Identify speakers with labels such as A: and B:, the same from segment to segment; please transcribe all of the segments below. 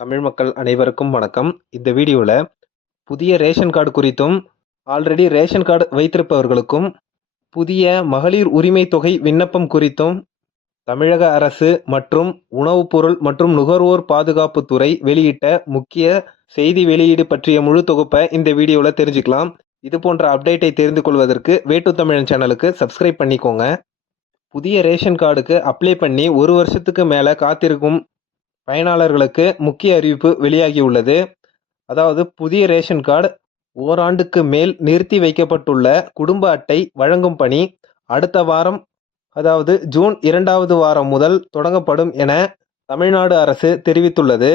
A: தமிழ் மக்கள் அனைவருக்கும் வணக்கம். இந்த வீடியோவில் புதிய ரேஷன் கார்டு குறித்தும் ஆல்ரெடி ரேஷன் கார்டு வைத்திருப்பவர்களுக்கும் புதிய மகளிர் உரிமை தொகை விண்ணப்பம் குறித்தும் தமிழக அரசு மற்றும் உணவுப் பொருள் மற்றும் நுகர்வோர் பாதுகாப்புத்துறை வெளியிட்ட முக்கிய செய்தி வெளியீடு பற்றிய முழு தொகுப்பை இந்த வீடியோவில் தெரிஞ்சுக்கலாம். இது போன்ற அப்டேட்டை தெரிந்து கொள்வதற்கு வேட்டு தமிழன் சேனலுக்கு சப்ஸ்கிரைப் பண்ணிக்கோங்க. புதிய ரேஷன் கார்டுக்கு அப்ளை பண்ணி ஒரு வருஷத்துக்கு மேலே காத்திருக்கும் பயனாளர்களுக்கு முக்கிய அறிவிப்பு வெளியாகியுள்ளது. அதாவது புதிய ரேஷன் கார்டு ஓராண்டுக்கு மேல் நிறுத்தி வைக்கப்பட்டுள்ள குடும்ப அட்டை வழங்கும் பணி அடுத்த வாரம் அதாவது ஜூன் இரண்டாவது வாரம் முதல் தொடங்கப்படும் என தமிழ்நாடு அரசு தெரிவித்துள்ளது.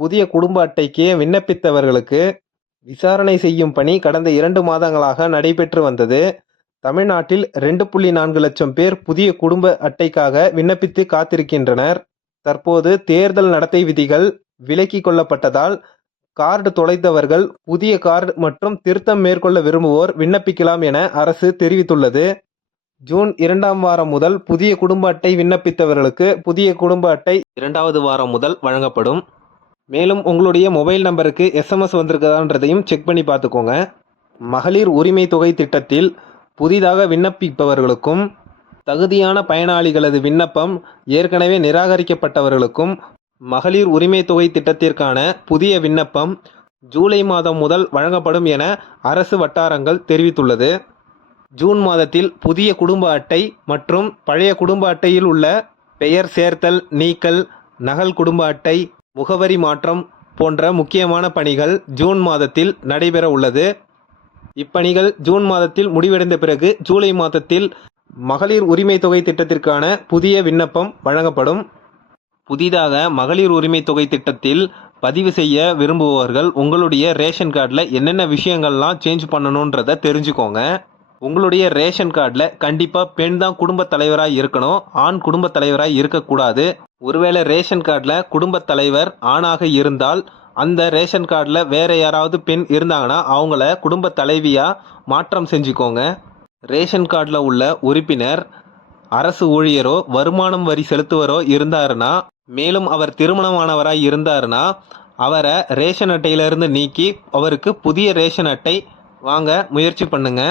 A: புதிய குடும்ப அட்டைக்கு விண்ணப்பித்தவர்களுக்கு விசாரணை செய்யும் பணி கடந்த இரண்டு மாதங்களாக நடைபெற்று வந்தது. தமிழ்நாட்டில் ரெண்டு புள்ளி நான்கு லட்சம் பேர் புதிய குடும்ப அட்டைக்காக விண்ணப்பித்து காத்திருக்கின்றனர். தற்போது தேர்தல் நடத்தை விதிகள் விலக்கி கொள்ளப்பட்டதால் கார்டு தொலைத்தவர்கள் புதிய கார்டு மற்றும் திருத்தம் மேற்கொள்ள விரும்புவோர் விண்ணப்பிக்கலாம் என அரசு தெரிவித்துள்ளது. ஜூன் இரண்டாம் வாரம் முதல் புதிய குடும்ப அட்டை விண்ணப்பித்தவர்களுக்கு புதிய குடும்ப அட்டை இரண்டாவது வாரம் முதல் வழங்கப்படும். மேலும் உங்களுடைய மொபைல் நம்பருக்கு எஸ்எம்எஸ் வந்திருக்கதான்றதையும் செக் பண்ணி பார்த்துக்கோங்க. மகளிர் உரிமை தொகை திட்டத்தில் புதிதாக விண்ணப்பிப்பவர்களுக்கும் தகுதியான பயனாளிகளது விண்ணப்பம் ஏற்கனவே நிராகரிக்கப்பட்டவர்களுக்கும் மகளிர் உரிமை தொகை திட்டத்திற்கான புதிய விண்ணப்பம் ஜூலை மாதம் முதல் வழங்கப்படும் என அரசு வட்டாரங்கள் தெரிவித்துள்ளது. ஜூன் மாதத்தில் புதிய குடும்ப அட்டை மற்றும் பழைய குடும்ப அட்டையில் உள்ள பெயர் சேர்த்தல் நீக்கல் நகல் குடும்ப அட்டை முகவரி மாற்றம் போன்ற முக்கியமான பணிகள் ஜூன் மாதத்தில் நடைபெற உள்ளது. இப்பணிகள் ஜூன் மாதத்தில் முடிவடைந்த பிறகு ஜூலை மாதத்தில் மகளிர் உரிமை தொகை திட்டத்திற்கான புதிய விண்ணப்பம் வழங்கப்படும். புதிதாக மகளிர் உரிமை தொகை திட்டத்தில் பதிவு செய்ய விரும்புபவர்கள் உங்களுடைய ரேஷன் கார்டில் என்னென்ன விஷயங்கள்லாம் சேஞ்ச் பண்ணணுன்றதை தெரிஞ்சுக்கோங்க. உங்களுடைய ரேஷன் கார்டில் கண்டிப்பாக பெண் தான் குடும்ப தலைவராக இருக்கணும் ஆண் குடும்ப தலைவராக இருக்கக்கூடாது. ஒருவேளை ரேஷன் கார்டில் குடும்ப தலைவர் ஆணாக இருந்தால் அந்த ரேஷன் கார்டில் வேறு யாராவது பெண் இருந்தாங்கன்னா அவங்கள குடும்ப தலைவியாக மாற்றம் செஞ்சுக்கோங்க. ரேஷன் கார்டில் உள்ள உறுப்பினர் அரசு ஊழியரோ வருமானம் வரி செலுத்துவரோ இருந்தாருன்னா மேலும் அவர் திருமணமானவராய் இருந்தாருன்னா அவரை ரேஷன் அட்டையிலிருந்து நீக்கி அவருக்கு புதிய ரேஷன் அட்டை வாங்க முயற்சி பண்ணுங்க.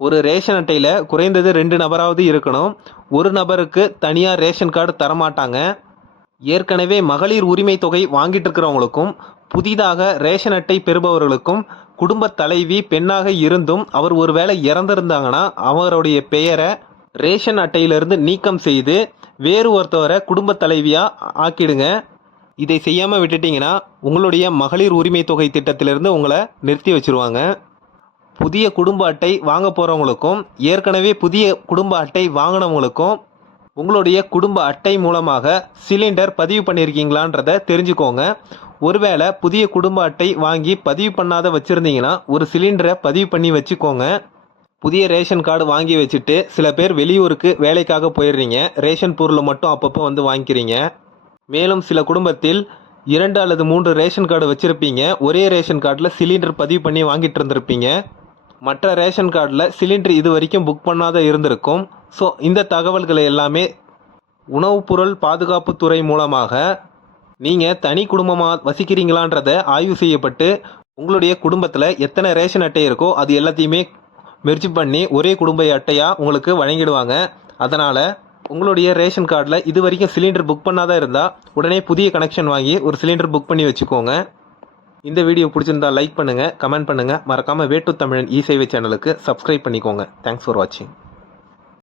A: ஒரு ரேஷன் அட்டையில் குறைந்தது ரெண்டு நபராவது இருக்கணும். ஒரு நபருக்கு தனியாக ரேஷன் கார்டு தரமாட்டாங்க. ஏற்கனவே மகளிர் உரிமை தொகை வாங்கிட்டு இருக்கிறவங்களுக்கும் புதிதாக ரேஷன் அட்டை பெறுபவர்களுக்கும் குடும்ப தலைவி பெண்ணாக இருந்தும் அவர் ஒருவேளை இறந்திருந்தாங்கன்னா அவருடைய பெயரை ரேஷன் அட்டையிலிருந்து நீக்கம் செய்து வேறு ஒருத்தவரை குடும்ப தலைவியாக ஆக்கிடுங்க. இதை செய்யாமல் விட்டுட்டீங்கன்னா உங்களுடைய மகளிர் உரிமை தொகை திட்டத்திலிருந்து உங்களை நிறுத்தி வச்சிருவாங்க. புதிய குடும்ப அட்டை வாங்க போகிறவங்களுக்கும் ஏற்கனவே புதிய குடும்ப அட்டை வாங்கினவங்களுக்கும் உங்களுடைய குடும்ப அட்டை மூலமாக சிலிண்டர் பதிவு பண்ணியிருக்கீங்களான்றத தெரிஞ்சுக்கோங்க. ஒருவேளை புதிய குடும்ப அட்டை வாங்கி பதிவு பண்ணாத வச்சுருந்தீங்கன்னா ஒரு சிலிண்டரை பதிவு பண்ணி வச்சுக்கோங்க. புதிய ரேஷன் கார்டு வாங்கி வச்சுட்டு சில பேர் வெளியூருக்கு வேலைக்காக போயிடுறீங்க. ரேஷன் பொருளை மட்டும் அப்பப்போ வந்து வாங்கிக்கிறீங்க. மேலும் சில குடும்பத்தில் இரண்டு அல்லது மூன்று ரேஷன் கார்டு வச்சுருப்பீங்க. ஒரே ரேஷன் கார்டில் சிலிண்டர் பதிவு பண்ணி வாங்கிட்டு இருந்திருப்பீங்க. மற்ற ரேஷன் கார்டில் சிலிண்டர் இது வரைக்கும் புக் பண்ணாத இருந்திருக்கும். ஸோ இந்த தகவல்களை எல்லாமே உணவுப் பொருள் பாதுகாப்புத்துறை மூலமாக நீங்கள் தனி குடும்பமாக வசிக்கிறீங்களான்றத ஆய்வு செய்யப்பட்டு உங்களுடைய குடும்பத்தில் எத்தனை ரேஷன் அட்டை இருக்கோ அது எல்லாத்தையுமே மெர்ஜி பண்ணி ஒரே குடும்ப அட்டையாக உங்களுக்கு வழங்கிடுவாங்க. அதனால் உங்களுடைய ரேஷன் கார்டில் இது வரைக்கும் சிலிண்டர் புக் பண்ணாதான் இருந்தால் உடனே புதிய கனெக்ஷன் வாங்கி ஒரு சிலிண்டர் புக் பண்ணி வச்சுக்கோங்க. இந்த வீடியோ பிடிச்சிருந்தா லைக் பண்ணுங்கள் கமெண்ட் பண்ணுங்கள் மறக்காமல் வேட்டு தமிழன் இ சேவை சேனலுக்கு சப்ஸ்கிரைப் பண்ணிக்கோங்க. தேங்க்ஸ் ஃபார் வாட்சிங்